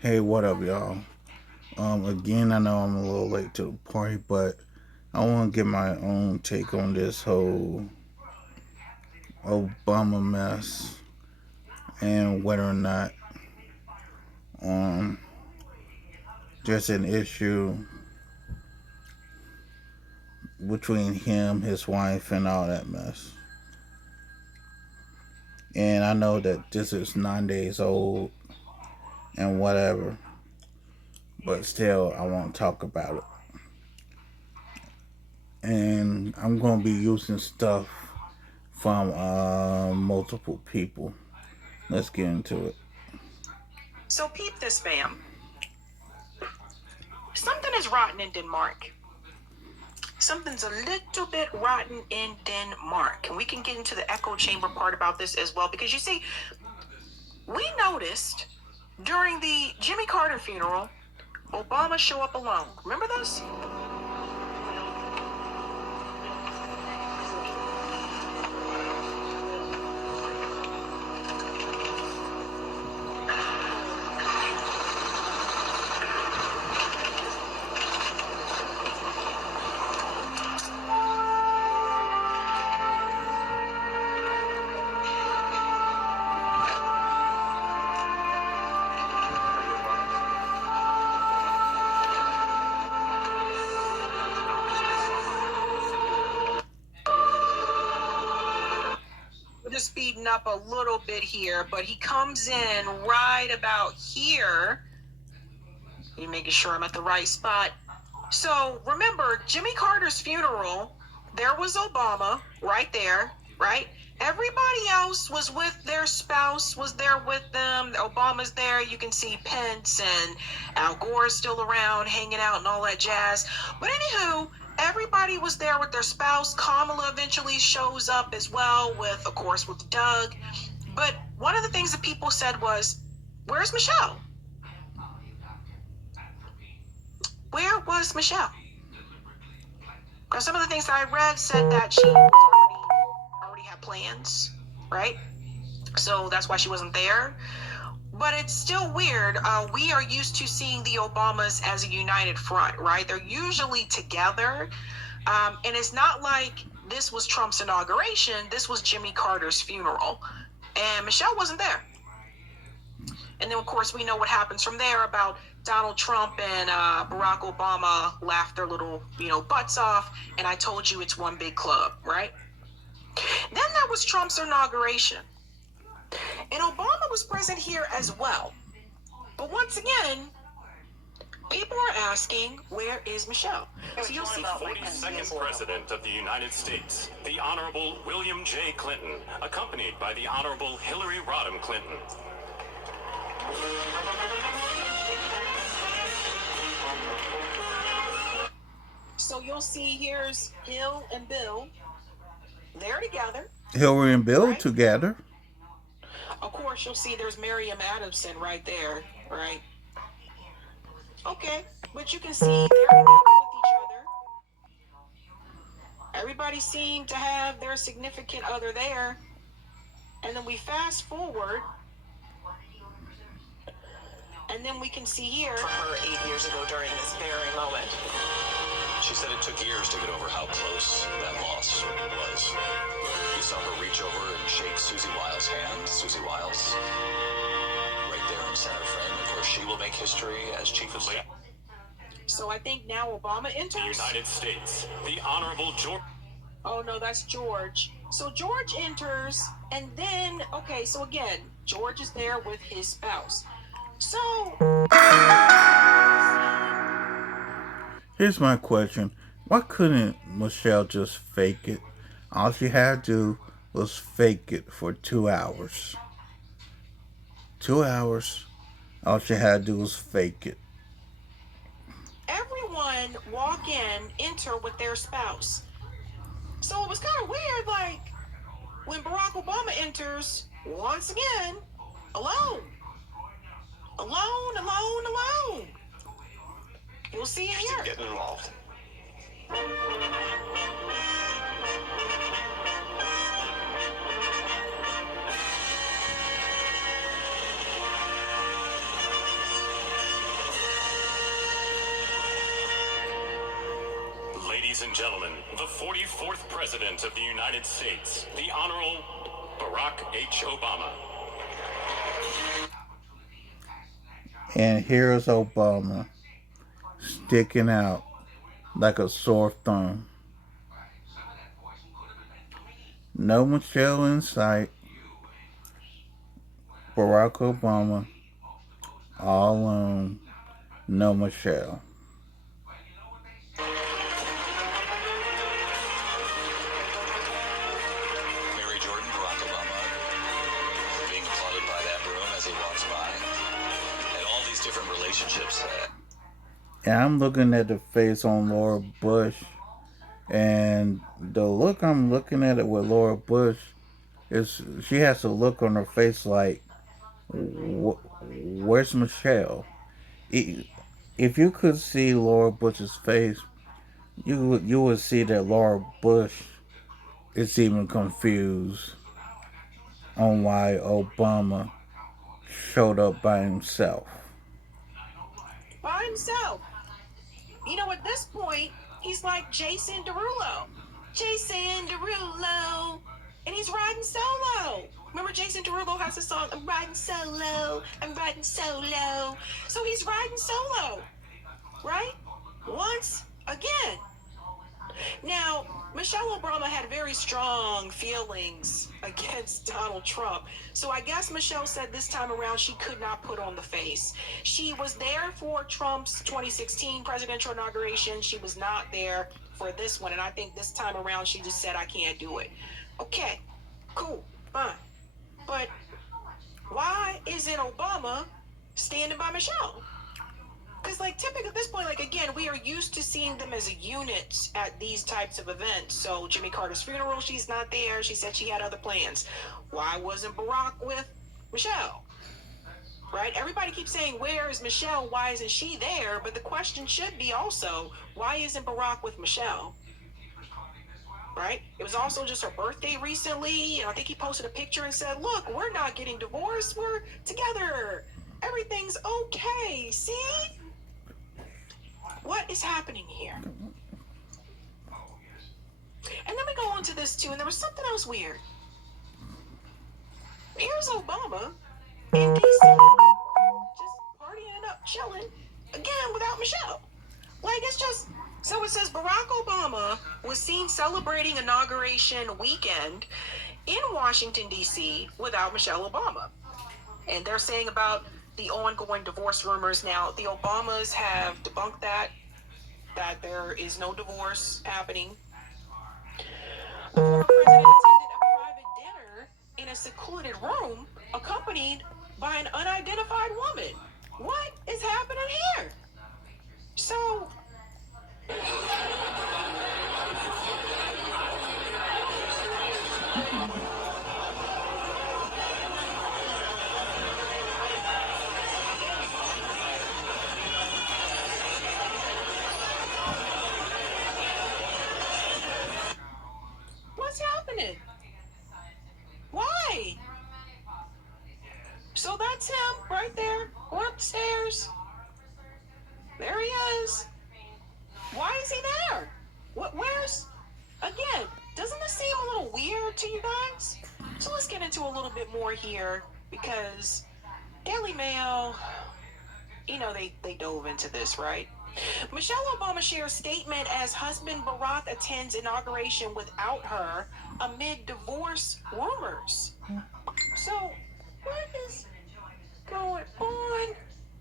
Hey, what up, y'all? Again, I know I'm a little late to the party, but I want to get my own take on this whole Obama mess and whether or not um there's an issue between him, his wife, and all that mess. And I know that this is 9 days old and whatever, but still, I want to talk about it. And I'm going to be using stuff from multiple people. Let's get into it. So peep this, fam. Something is rotten in Denmark. Something's a little bit rotten in Denmark. And we can get into the echo chamber part about this as well, because you see, we noticed during the Jimmy Carter funeral, Obama show up alone. Remember this? We're just speeding up a little bit here, but he comes in right about here. You making sure I'm at the right spot. So remember, Jimmy Carter's funeral, there was Obama right there, right? Everybody else was with their spouse, was there with them. Obama's there. You can see Pence and Al Gore's still around, hanging out and all that jazz. But anywho, everybody was there with their spouse. Kamala eventually shows up as well with, of course, with Doug. But one of the things that people said was, where's Michelle? Where was Michelle? Because some of the things that I read said that she was already had plans, right? So that's why she wasn't there. But it's still weird. We are used to seeing the Obamas as a united front, right? They're usually together. And it's not like this was Trump's inauguration. This was Jimmy Carter's funeral. And Michelle wasn't there. And then, of course, we know what happens from there about Donald Trump and Barack Obama laughed their little, butts off. And I told you it's one big club, right? Then there was Trump's inauguration. And Obama was present here as well. But once again, people are asking, where is Michelle? So you'll see 42nd President of the United States, the Honorable William J. Clinton, accompanied by the Honorable Hillary Rodham Clinton. So you'll see here's Hill and Bill. They're together. Hillary and Bill right? Together. Of course, you'll see there's Miriam Adamson right there, right? Okay, but you can see they're together with each other. Everybody seemed to have their significant other there. And then we fast forward. And then we can see here from her 8 years ago during this very moment. She said it took years to get over how close that loss was. You saw her reach over and shake Susie Wiles' hand. Susie Wiles, right there in center frame. Of course, she will make history as chief of staff. So I think now Obama enters. The United States, the Honorable George. Oh, no, that's George. So George enters, and then, okay, so again, George is there with his spouse. So, here's my question. Why couldn't Michelle just fake it? All she had to do was fake it for 2 hours. 2 hours. All she had to do was fake it. Everyone walk in, enter with their spouse. So it was kind of weird, like, when Barack Obama enters, once again, alone. Alone. You'll see it here. Getting involved. Ladies and gentlemen, the 44th President of the United States, the Honorable Barack H. Obama. And here's Obama sticking out like a sore thumb. No Michelle in sight. Barack Obama all alone. No Michelle. Mary Jordan, Barack Obama, being applauded by that room as he walks by, and all these different relationships. And I'm looking at the face on Laura Bush, and the look I'm looking at it with Laura Bush is she has a look on her face like, where's Michelle? If you could see Laura Bush's face, you would see that Laura Bush is even confused on why Obama showed up by himself. By himself. You know, at this point, he's like Jason Derulo. Jason Derulo. And he's riding solo. Remember Jason Derulo has a song, I'm riding solo, I'm riding solo. So he's riding solo, right? Once again. Now, Michelle Obama had very strong feelings against Donald Trump. So I guess Michelle said this time around she could not put on the face. She was there for Trump's 2016 presidential inauguration. She was not there for this one. And I think this time around she just said, I can't do it. Okay, cool, fine. But why isn't Obama standing by Michelle? Because, like, typically at this point, like, again, we are used to seeing them as a unit at these types of events. So Jimmy Carter's funeral, she's not there. She said she had other plans. Why wasn't Barack with Michelle? Right? Everybody keeps saying, where is Michelle? Why isn't she there? But the question should be also, why isn't Barack with Michelle? Right? It was also just her birthday recently. And I think he posted a picture and said, look, we're not getting divorced. We're together. Everything's okay. See? What is happening here? And then we go on to this too, and there was something else weird. Here's Obama in DC, just partying up, chilling, again without Michelle. Like, it's just, so it says Barack Obama was seen celebrating inauguration weekend in Washington, D.C. without Michelle Obama. And they're saying about the ongoing divorce rumors. Now, the Obamas have debunked that there is no divorce happening. The former president attended a private dinner in a secluded room accompanied by an unidentified woman. What is happening here? So... what's happening? Why? So that's him right there, going up the stairs. There he is. Why is he there? Where's, again, doesn't this seem a little weird to you guys? So let's get into a little bit more here, because Daily Mail, you know, they dove into this, right? Michelle Obama shares statement as husband Barack attends inauguration without her amid divorce rumors. So, what is going on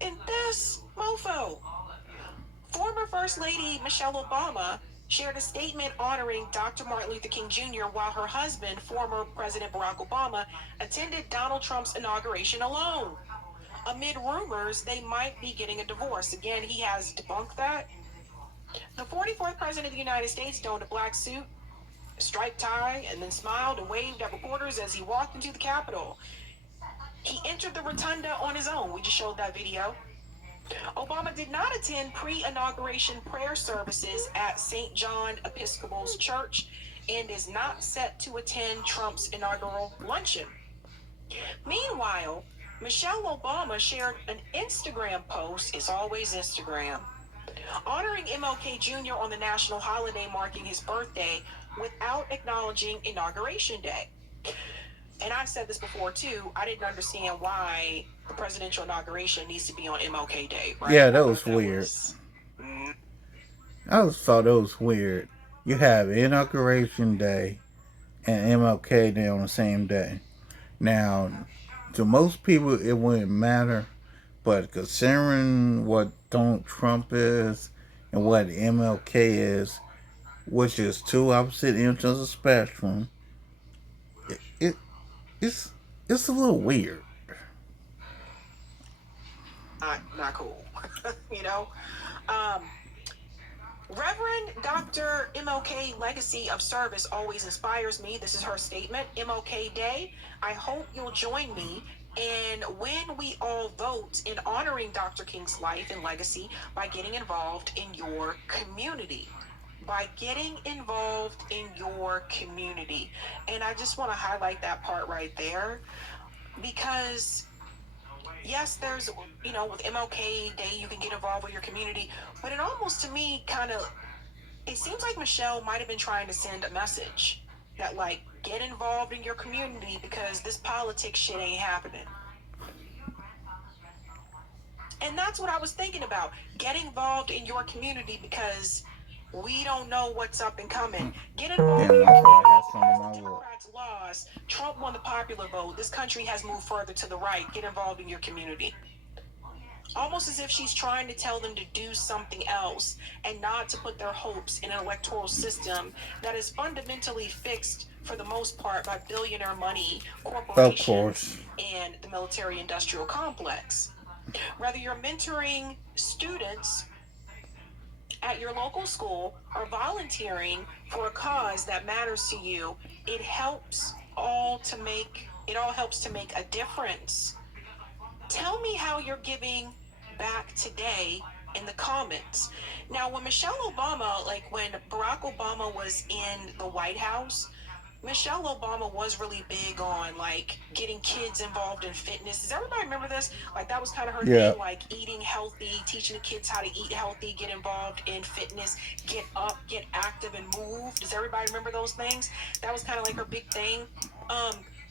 in this mofo? Former First Lady Michelle Obama shared a statement honoring Dr. Martin Luther King Jr. while her husband, former President Barack Obama, attended Donald Trump's inauguration alone. Amid rumors they might be getting a divorce. Again, he has debunked that. The 44th President of the United States donned a black suit, a striped tie, and then smiled and waved at reporters as he walked into the Capitol. He entered the rotunda on his own. We just showed that video. Obama did not attend pre-inauguration prayer services at St. John Episcopal's Church and is not set to attend Trump's inaugural luncheon. Meanwhile, Michelle Obama shared an Instagram post. It's always Instagram. Honoring MLK Jr. on the national holiday marking his birthday without acknowledging Inauguration Day. And I said this before too, I didn't understand why the presidential inauguration needs to be on MLK Day, right? Yeah, that was weird. I just thought that was weird. You have Inauguration Day and MLK Day on the same day. Now, to most people, it wouldn't matter, but considering what Donald Trump is and what MLK is, which is two opposite ends of the spectrum, it, it it's a little weird. Not cool, you know. Reverend Dr. MLK legacy of service always inspires me. This is her statement. MLK Day, I hope you'll join me. And when we all vote in honoring Dr. King's life and legacy by getting involved in your community. By getting involved in your community. And I just want to highlight that part right there because yes, there's, you know, with MLK Day, you can get involved with your community, but it almost to me it seems like Michelle might have been trying to send a message that like, get involved in your community because this politics shit ain't happening. And that's what I was thinking about. Get involved in your community because we don't know what's up and coming. Get involved in your community because the Democrats lost. Trump won the popular vote. This country has moved further to the right. Get involved in your community. Almost as if she's trying to tell them to do something else and not to put their hopes in an electoral system that is fundamentally fixed for the most part by billionaire money, corporations, and the military-industrial complex. Whether you're mentoring students at your local school or volunteering for a cause that matters to you, it all helps to make a difference. Tell me how you're giving back today in the comments. Now, when Michelle Obama, when Barack Obama was in the White House, Michelle Obama was really big on getting kids involved in fitness. Does everybody remember this? That was kind of her thing, eating healthy, teaching the kids how to eat healthy, get involved in fitness, get up, get active and move. Does everybody remember those things? That was kind of her big thing.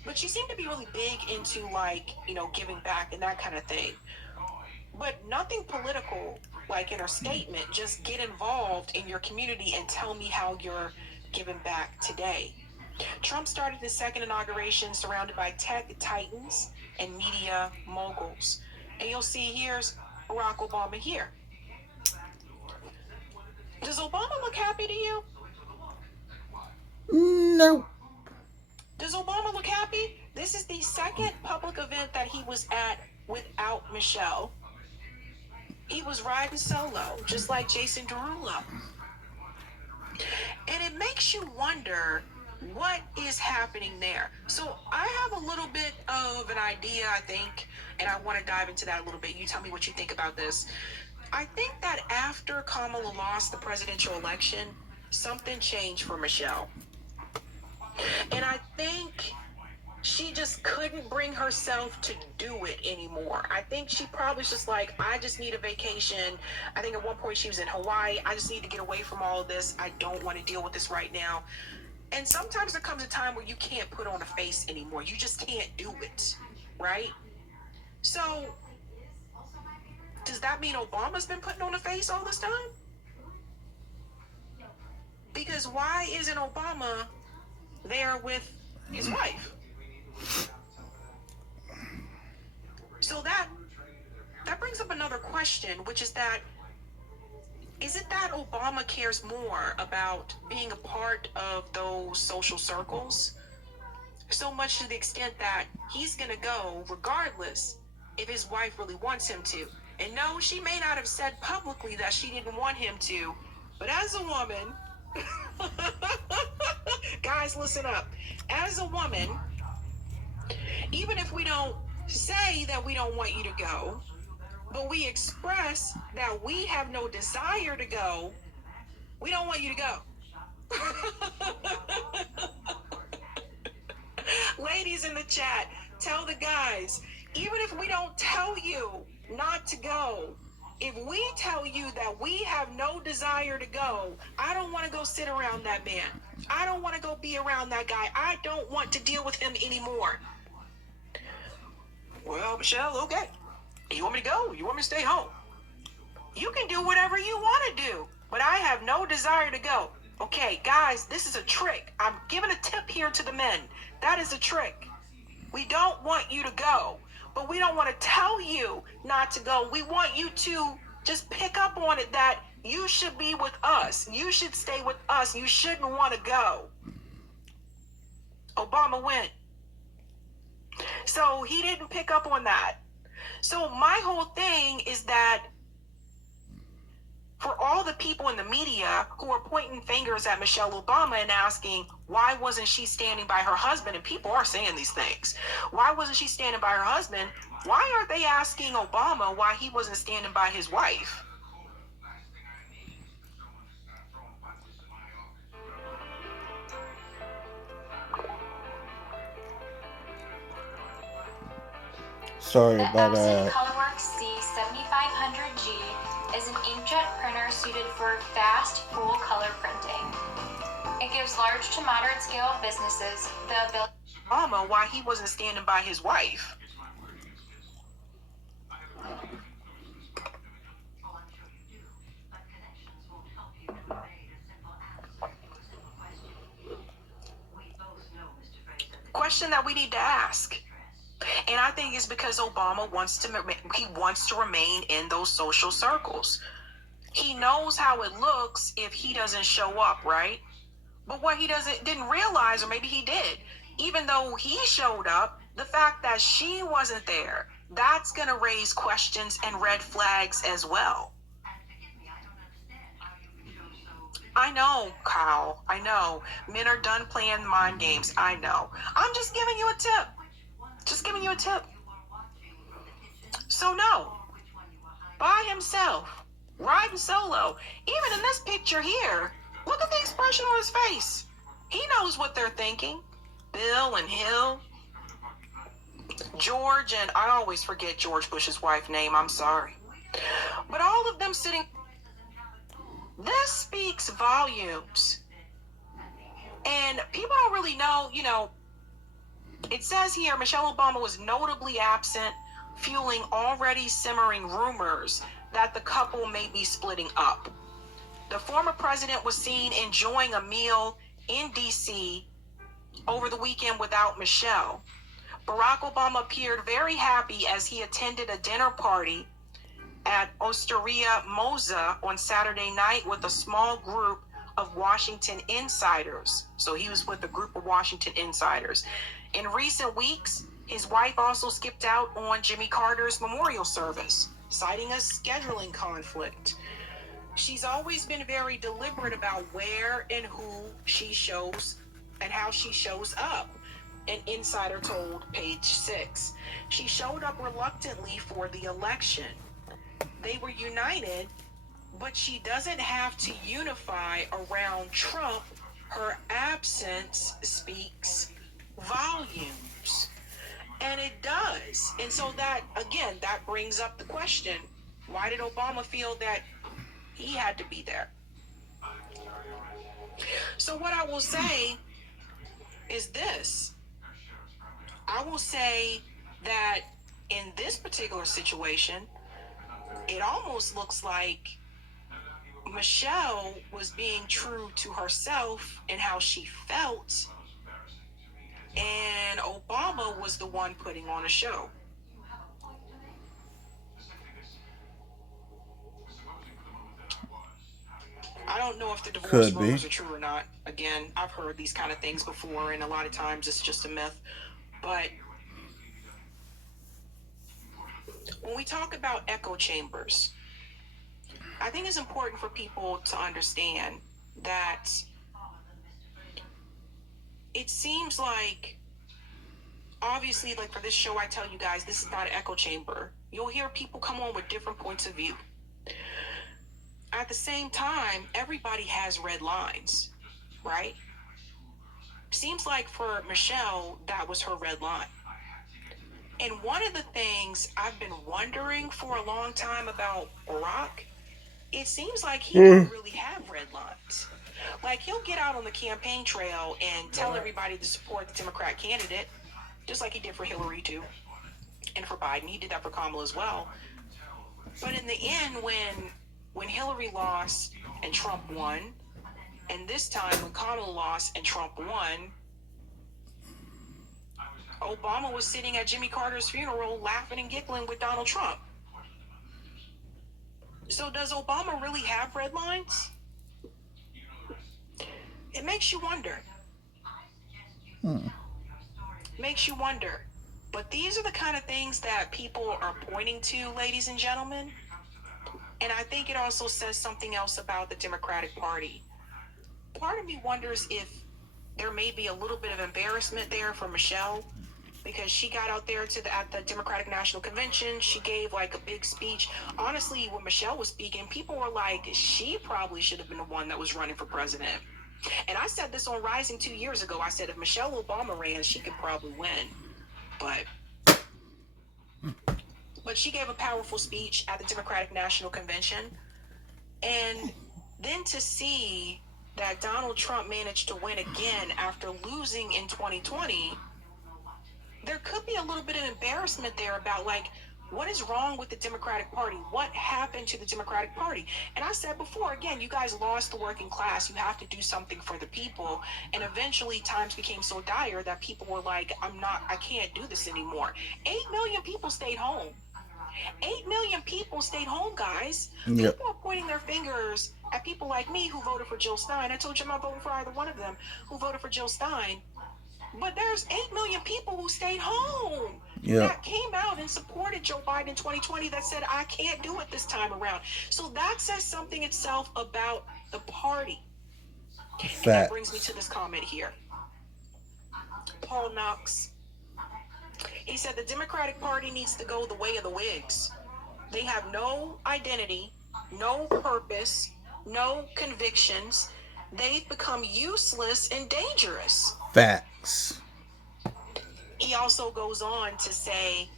But she seemed to be really big into giving back and that kind of thing. But nothing political in her statement, just get involved in your community and tell me how you're giving back today. Trump started his second inauguration surrounded by tech titans and media moguls. And you'll see here's Barack Obama here. Does Obama look happy to you? No. Does Obama look happy? This is the second public event that he was at without Michelle. He was riding solo, just like Jason Derulo. And it makes you wonder what is happening there. So I have a little bit of an idea, I think, and I want to dive into that a little bit. You tell me what you think about this. I think that after Kamala lost the presidential election, something changed for Michelle. And I think she just couldn't bring herself to do it anymore. I think she probably was just I just need a vacation. I think at one point she was in Hawaii. I just need to get away from all of this. I don't want to deal with this right now. And sometimes there comes a time where you can't put on a face anymore. You just can't do it, right? So, does that mean Obama's been putting on a face all this time? Because why isn't Obama there with his wife? So that brings up another question, which is that, is it that Obama cares more about being a part of those social circles? So much to the extent that he's going to go regardless if his wife really wants him to. And no, she may not have said publicly that she didn't want him to, but as a woman, guys, listen up. As a woman, even if we don't say that we don't want you to go, but we express that we have no desire to go, we don't want you to go. Ladies in the chat, tell the guys, even if we don't tell you not to go, if we tell you that we have no desire to go, I don't want to go sit around that man. I don't want to go be around that guy. I don't want to deal with him anymore. Well, Michelle, okay. You want me to go? You want me to stay home? You can do whatever you want to do, but I have no desire to go. Okay, guys, this is a trick. I'm giving a tip here to the men. That is a trick. We don't want you to go, but we don't want to tell you not to go. We want you to just pick up on it that you should be with us. You should stay with us. You shouldn't want to go. Obama went. So he didn't pick up on that. So my whole thing is that for all the people in the media who are pointing fingers at Michelle Obama and asking, why wasn't she standing by her husband? And people are saying these things. Why wasn't she standing by her husband? Why aren't they asking Obama why he wasn't standing by his wife? Sorry The about Epson that. ColorWorks C7500G is an inkjet printer suited for fast, full color printing. It gives large to moderate scale businesses the ability. Obama, why he wasn't standing by his wife? Question that we need to ask. And I think it's because Obama wants to remain in those social circles. He knows how it looks if he doesn't show up, right? But what he didn't realize, or maybe he did, even though he showed up, the fact that she wasn't there, that's going to raise questions and red flags as well. I know, Kyle. I know. Men are done playing mind games. I know. I'm just giving you a tip. Just giving you a tip. So no, by himself, riding solo. Even in this picture here, look at the expression on his face. He knows what they're thinking. Bill and Hill, George, and I always forget George Bush's wife's name. I'm sorry. But all of them sitting. This speaks volumes. And people don't really know, it says here, Michelle Obama was notably absent, fueling already simmering rumors that the couple may be splitting up. The former president was seen enjoying a meal in D.C. over the weekend without Michelle. Barack Obama appeared very happy as he attended a dinner party at Osteria Moza on Saturday night with a small group of Washington insiders. So he was with a group of Washington insiders. In recent weeks, his wife also skipped out on Jimmy Carter's memorial service, citing a scheduling conflict. She's always been very deliberate about where and who she shows and how she shows up, an insider told Page 6. She showed up reluctantly for the election. They were united, but she doesn't have to unify around Trump. Her absence speaks volumes. And it does. And so that, again, that brings up the question, why did Obama feel that he had to be there? So what I will say is this. I will say that in this particular situation, it almost looks like Michelle was being true to herself and how she felt, and Obama was the one putting on a show. I don't know if the divorce rumors are true or not. Again, I've heard these kind of things before, and a lot of times it's just a myth. But when we talk about echo chambers, I think it's important for people to understand that it seems like, obviously, like for this show, I tell you guys, this is not an echo chamber. You'll hear people come on with different points of view. At the same time, everybody has red lines, right? Seems like for Michelle, that was her red line. And one of the things I've been wondering for a long time about Barack, it seems like he don't really have red lines. Like, he'll get out on the campaign trail and tell everybody to support the Democrat candidate, just like he did for Hillary too, and for Biden. He did that for Kamala as well. But in the end, when Hillary lost and Trump won, and this time when Kamala lost and Trump won, Obama was sitting at Jimmy Carter's funeral laughing and giggling with Donald Trump. So does Obama really have red lines? It makes you wonder. Makes you wonder. But these are the kind of things that people are pointing to, ladies and gentlemen. And I think it also says something else about the Democratic Party. Part of me wonders if there may be a little bit of embarrassment there for Michelle, because she got out there at the Democratic National Convention. She gave like a big speech. Honestly, when Michelle was speaking, people were like, she probably should have been the one that was running for president. And I said this on Rising 2 years ago. I said if Michelle Obama ran, she could probably win. But she gave a powerful speech at the Democratic National Convention. And then to see that Donald Trump managed to win again after losing in 2020, there could be a little bit of embarrassment there about, like, what is wrong with the Democratic Party? What happened to the Democratic Party? And I said before, again, you guys lost the working class. You have to do something for the people. And eventually times became so dire that people were like, I can't do this anymore. 8 million people stayed home. 8 million people stayed home, guys. Yep. People are pointing their fingers at people like me who voted for Jill Stein. I told you I'm not voting for either one of them who voted for Jill Stein. But there's 8 million people who stayed home that came out and supported Joe Biden in 2020 that said, I can't do it this time around. So that says something itself about the party. And that brings me to this comment here. Paul Knox. He said the Democratic Party needs to go the way of the Whigs. They have no identity, no purpose, no convictions. They've become useless and dangerous. Facts. He also goes on to say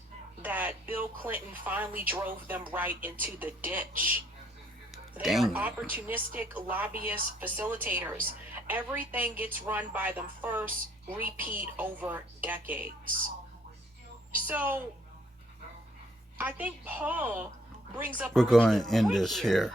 that Bill Clinton finally drove them right into the ditch. They are opportunistic lobbyists, facilitators. Everything gets run by them first, repeat over decades. So I think Paul brings up. We're going to end this here.